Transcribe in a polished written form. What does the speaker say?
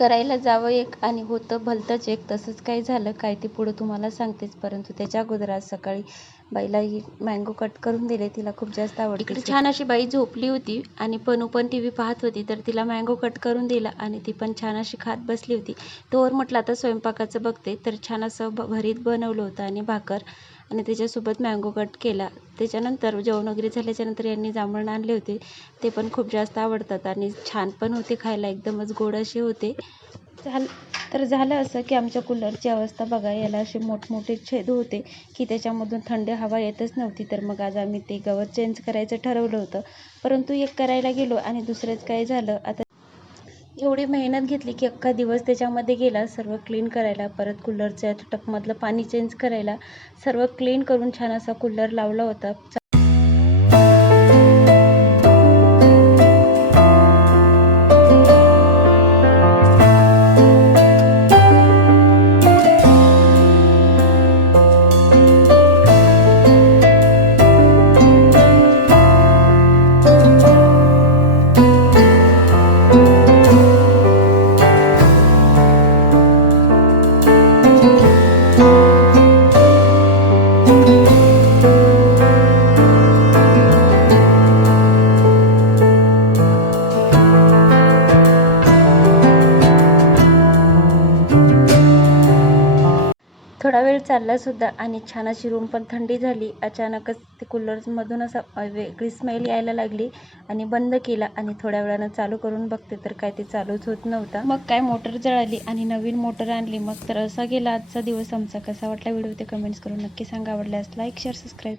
करायला जावं एक आणि होतं भलतंच एक. तसंच काय झालं काय ते पुढं तुम्हाला सांगतेच. परंतु त्याच्या अगोदर आज सकाळी बाईला ही मँगो कट करून दिले. तिला खूप जास्त आवडते. इकडे छान अशी बाई झोपली होती आणि पनू पण टीव्ही पाहत होती. तर तिला मँगो कट करून दिला आणि ती पण छान अशी खात बसली होती. तोवर म्हटलं आता स्वयंपाकाचं बघते. तर छान असं भरीत बनवलं होतं आणि भाकर आणि त्याच्यासोबत मँगो कट केला. त्याच्यानंतर जेवण वगैरे झाल्याच्यानंतर यांनी जांभळं आणले होते. ते पण खूप जास्त आवडतात आणि छान पण होते खायला, एकदमच गोड असे होते. झालं असं की आमच्या कूलरची अवस्था बघा, याला असे मोठमोठे छेद होते की त्याच्यामधून थंड हवा येतच नव्हती. तर मग आज आम्ही ते कवर चेंज करायचं ठरवलं होतं. परंतु एक करायला गेलो आणि दुसरंच काय झालं. आता एवढी मेहनत घेतली की अख्खा दिवस त्याच्यामध्ये गेला सर्व क्लीन करायला, परत कूलरच्या टपमधलं पाणी चेंज करायला, सर्व क्लीन करून छान असा कूलर लावला होता. थोडा वेळ चालला सुद्धा आणि छान अशी रूम पण थंडी झाली. अचानकच ते कूलरमधून असा वेगळी स्मेल यायला लागली आणि बंद केला आणि थोड्या वेळानं चालू करून बघते तर काय ते चालूच होत नव्हता. मग काय मोटर जळाली आणि नवीन मोटर आणली. मग तर असा गेला आजचा दिवस आमचा. कसा वाटला व्हिडिओ ते कमेंट्स करून नक्की सांगा. आवडल्यास लाईक शेअर सबस्क्राईब.